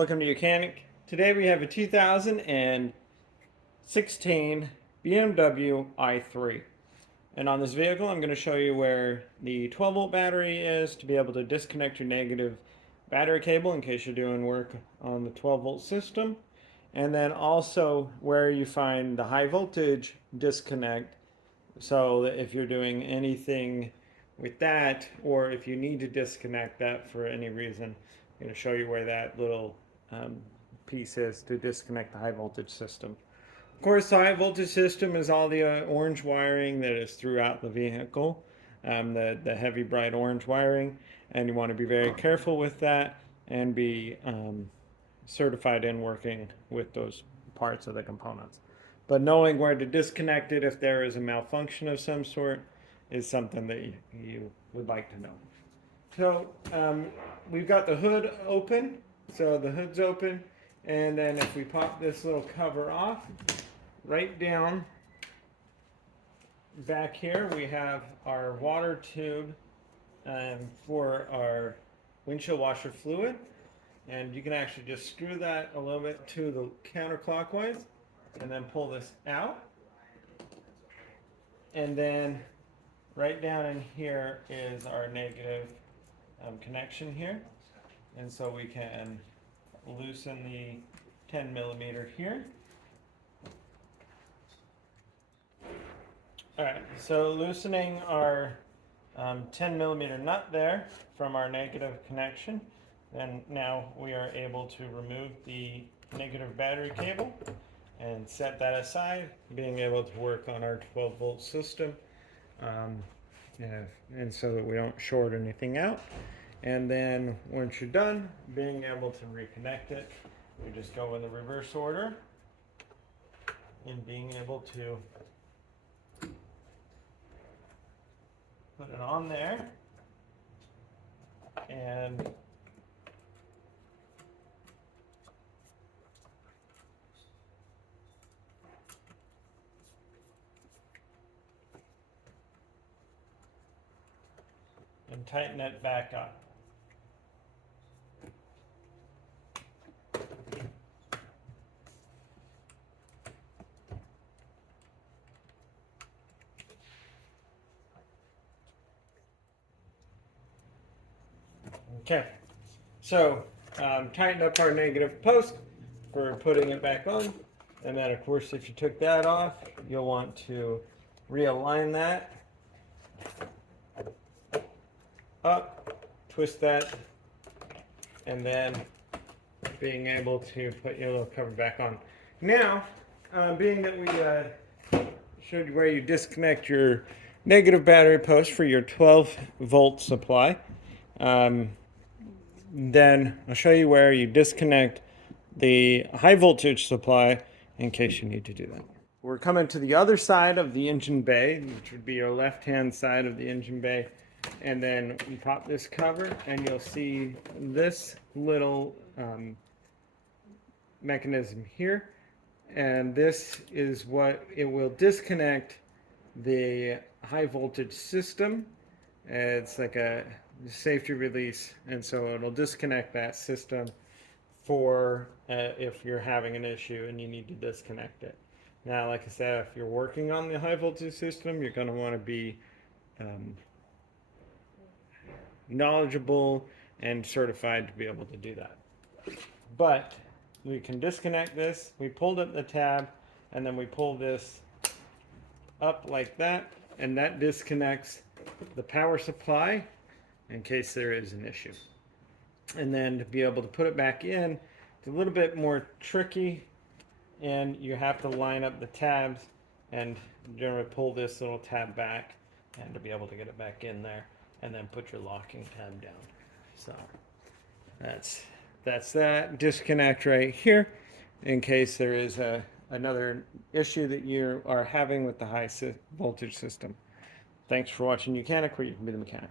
Welcome to Mechanic. Today we have a 2016 BMW i3. And on this vehicle I'm going to show you where the 12 volt battery is to be able to disconnect your negative battery cable in case you're doing work on the 12 volt system. And then also where you find the high voltage disconnect, so that if you're doing anything with that, or if you need to disconnect that for any reason, I'm going to show you where that little piece is to disconnect the high voltage system. Of course, the high voltage system is all the orange wiring that is throughout the vehicle, the heavy bright orange wiring, and you want to be very careful with that and be certified in working with those parts of the components. But knowing where to disconnect it if there is a malfunction of some sort is something that you would like to know. So we've got the hood open, so the hood's open, and then if we pop this little cover off, right down back here we have our water tube for our windshield washer fluid, and you can actually just screw that a little bit to the counterclockwise and then pull this out, and then right down in here is our negative connection here, and so we can loosen the 10 millimeter here. Alright, so loosening our 10 millimeter nut there from our negative connection, then now we are able to remove the negative battery cable and set that aside, being able to work on our 12 volt system, and so that we don't short anything out. And then once you're done, being able to reconnect it, we just go in the reverse order and being able to put it on there and tighten it back up. Okay, so tighten up our negative post for putting it back on, and then of course if you took that off, you'll want to realign that up, twist that, and then being able to put your little cover back on. Now, being that we showed you where you disconnect your negative battery post for your 12 volt supply, then I'll show you where you disconnect the high voltage supply in case you need to do that. We're coming to the other side of the engine bay, which would be your left hand side of the engine bay, and then you pop this cover and you'll see this little mechanism here, and this is what it will disconnect the high voltage system. It's like a safety release, and so it'll disconnect that system for if you're having an issue and you need to disconnect it. Now, like I said, if you're working on the high voltage system, you're going to want to be knowledgeable and certified to be able to do that. But we can disconnect this. We pulled up the tab, and then we pull this up like that, and that disconnects the power supply in case there is an issue. And then to be able to put it back in, it's a little bit more tricky, and you have to line up the tabs and generally pull this little tab back and to be able to get it back in there, and then put your locking tab down. So that's that disconnect right here in case there is another issue that you are having with the high voltage system. Thanks for watching Mechanic, where you can be the mechanic.